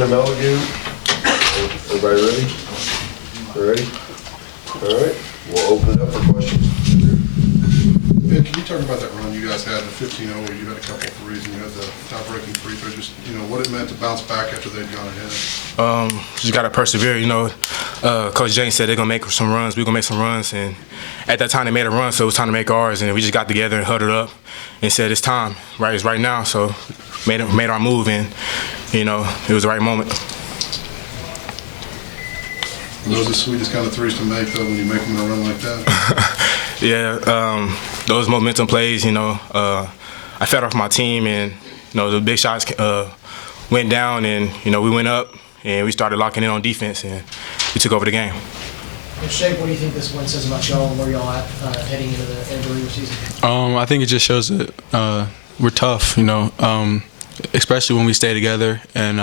Emelogu. Everybody ready? Ready? All right. We'll open it up for questions. Ben, can you talk about that run you guys had, the 15-0, where you had a couple of threes and you had the tie-breaking free throw, just, what it meant to bounce back after they'd gone ahead? Just got to persevere, Coach James said they're going to make some runs, we're going to make some runs, and at that time they made a run, so it was time to make ours, and we just got together and huddled up and said it's time, right? It's right now, so made our move, and, it was the right moment. And those are the sweetest kind of threes to make, though, when you make them in a run like that? Yeah, those momentum plays, I fed off my team, and, the big shots went down, and, we went up, and we started locking in on defense, and we took over the game. Shake, what do you think this win says about y'all and where y'all at heading into the end of the regular season? I think it just shows that we're tough, especially when we stay together and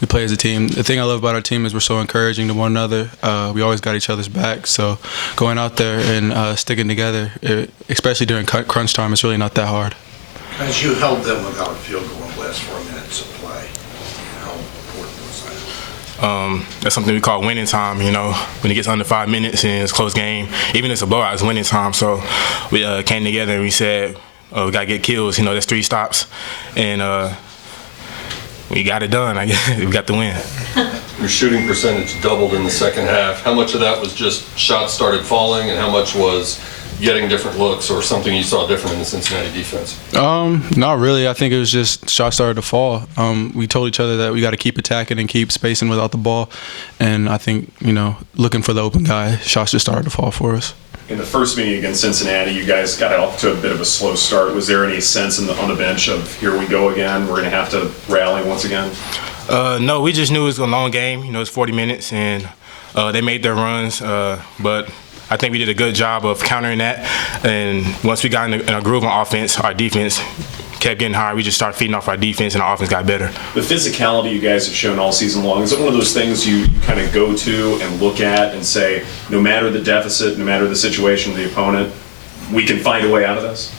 we play as a team. The thing I love about our team is we're so encouraging to one another. We always got each other's back. So going out there and sticking together, especially during crunch time, it's really not that hard. As you held them without a field goal in the last 4 minutes of play, how important was that? That's something we call winning time, when it gets under 5 minutes and it's a close game. Even if it's a blowout, it's winning time. So we came together and we said, we got to get kills. That's 3 stops. And we got it done. I guess we got the win. Your shooting percentage doubled in the second half. How much of that was just shots started falling, and how much was getting different looks or something you saw different in the Cincinnati defense? Not really. I think it was just shots started to fall. We told each other that we got to keep attacking and keep spacing without the ball. And I think, looking for the open guy, shots just started to fall for us. In the first meeting against Cincinnati, you guys got off to a bit of a slow start. Was there any sense on the bench of here we go again, we're going to have to rally once again? No, we just knew it was a long game. It's 40 minutes, and they made their runs. But I think we did a good job of countering that. And once we got in a groove on offense, our defense kept getting higher. We just started feeding off our defense, and our offense got better. The physicality you guys have shown all season long, is it one of those things you kind of go to and look at and say, no matter the deficit, no matter the situation of the opponent, we can find a way out of this?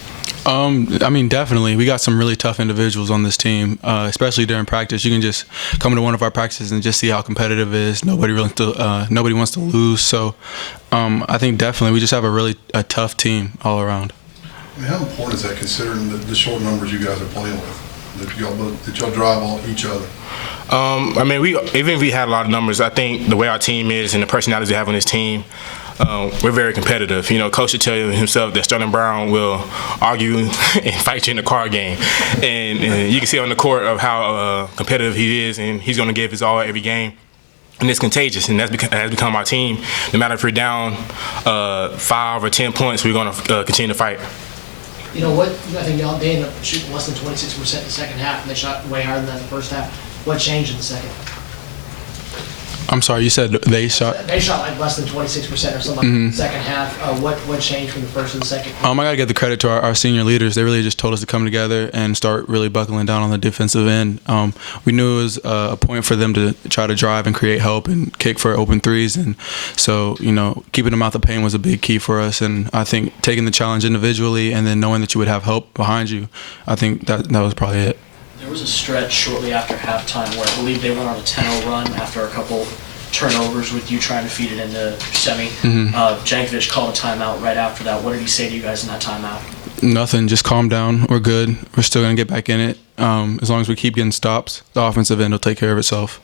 Definitely. We got some really tough individuals on this team, especially during practice. You can just come to one of our practices and just see how competitive it is. Nobody wants to lose. So I think definitely we just have a tough team all around. How important is that, considering the short numbers you guys are playing with, that y'all drive each other? Even if we had a lot of numbers, I think the way our team is and the personalities we have on this team, we're very competitive. Coach should tell you himself that Sterling Brown will argue and fight you in the card game. And you can see on the court of how competitive he is, and he's going to give his all every game. And it's contagious, and that's become our team. No matter if we're down 5 or 10 points, we're going to continue to fight. I think they ended up shooting less than 26% in the second half, and they shot way higher than that in the first half. What changed in the second? I'm sorry, you said they shot? They shot like less than 26% or something in the second half. What changed from the first to the second? I got to give the credit to our senior leaders. They really just told us to come together and start really buckling down on the defensive end. We knew it was a point for them to try to drive and create help and kick for open threes. And so, keeping them out the paint was a big key for us. And I think taking the challenge individually and then knowing that you would have help behind you, I think that was probably it. There was a stretch shortly after halftime where I believe they went on a 10-0 run after a couple turnovers with you trying to feed it into Semi. Jankovic called a timeout right after that. What did he say to you guys in that timeout? Nothing. Just calm down. We're good. We're still going to get back in it. As long as we keep getting stops, the offensive end will take care of itself.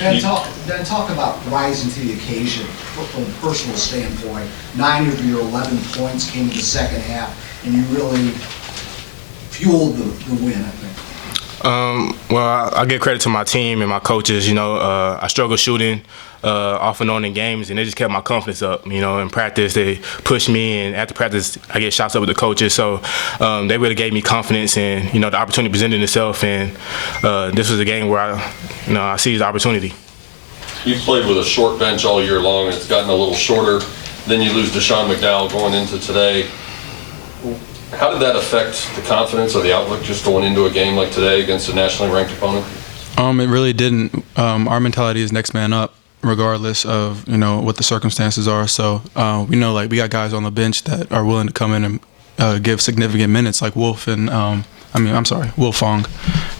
Then talk about rising to the occasion from a personal standpoint. 9 of your 11 points came in the second half, and you really fueled the win, I think. Well, I give credit to my team and my coaches. I struggle shooting off and on in games, and they just kept my confidence up. In practice, they pushed me, and after practice, I get shots up with the coaches. So they really gave me confidence, and the opportunity presented itself. And this was a game where I seized the opportunity. You've played with a short bench all year long, and it's gotten a little shorter. Then you lose Deshaun McDowell going into today. How did that affect the confidence or the outlook just going into a game like today against a nationally ranked opponent? It really didn't. Our mentality is next man up, regardless of what the circumstances are. So we know we got guys on the bench that are willing to come in and give significant minutes, like Wolf and Wilfong,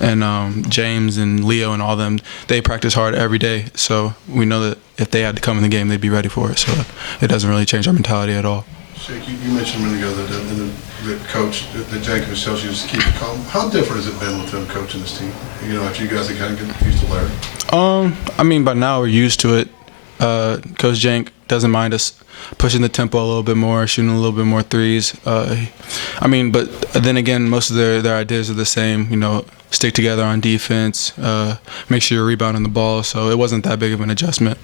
and James and Leo and all them. They practice hard every day, so we know that if they had to come in the game, they'd be ready for it. So it doesn't really change our mentality at all. Shake, you mentioned a minute ago that the coach, that Jankovic tells you just to keep it calm. How different has it been with him coaching this team? You know, after you guys have kind of get used to Larry? By now we're used to it. Coach Jank doesn't mind us pushing the tempo a little bit more, shooting a little bit more threes. But then again, most of their ideas are the same. You know, stick together on defense, make sure you're rebounding the ball. So it wasn't that big of an adjustment.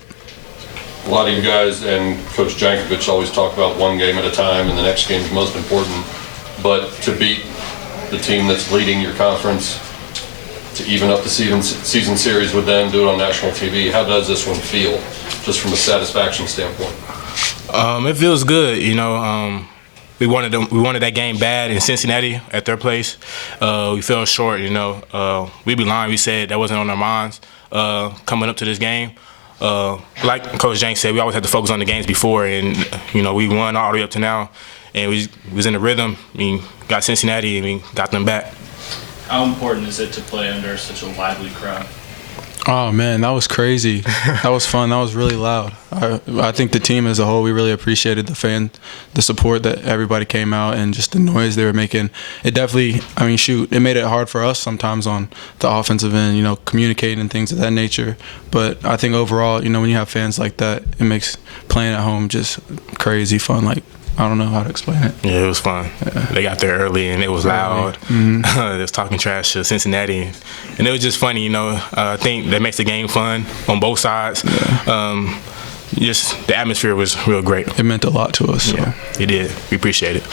A lot of you guys and Coach Jankovic always talk about one game at a time, and the next game is most important. But to beat the team that's leading your conference, to even up the season series with them, do it on national TV, how does this one feel, just from a satisfaction standpoint? It feels good. You know, we wanted that game bad in Cincinnati at their place. We fell short. You know, we'd be lying. We said that wasn't on our minds coming up to this game. Like Coach Jank said, we always had to focus on the games before, and you know, we won all the way up to now, and we was in the rhythm. I mean, got Cincinnati and we got them back. How important is it to play under such a lively crowd? Oh man, that was crazy. That was fun. That was really loud. I think the team as a whole, we really appreciated the support that everybody came out, and just the noise they were making. It definitely, it made it hard for us sometimes on the offensive end, you know, communicating and things of that nature. But I think overall, you know, when you have fans like that, it makes playing at home just crazy fun. Like, I don't know how to explain it. Yeah, it was fun. Yeah. They got there early and it was loud. Mm-hmm. They was talking trash to Cincinnati, and it was just funny. You know, I think that makes the game fun on both sides. Yeah. Just the atmosphere was real great. It meant a lot to us. So. Yeah, it did. We appreciate it.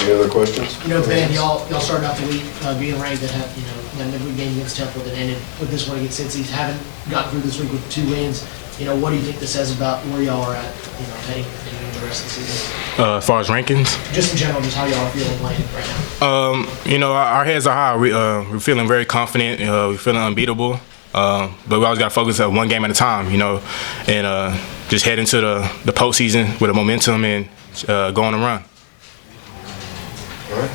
Any other questions? You know, Ben, y'all started out the week being ranked that have, you know, the game against Temple that ended with this one against Cincy. Haven't gotten through this week with 2 wins. You know, what do you think this says about where y'all are at, you know, heading into the rest of the season? As far as rankings? Just in general, just how y'all are feeling playing right now. You know, our heads are high. We're feeling very confident. We're feeling unbeatable. But we always got to focus on one game at a time, you know, and just head into the postseason with a momentum and go on a run. All right.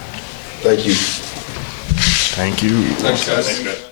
Thank you. Thank you. Thanks, guys. Thanks, guys.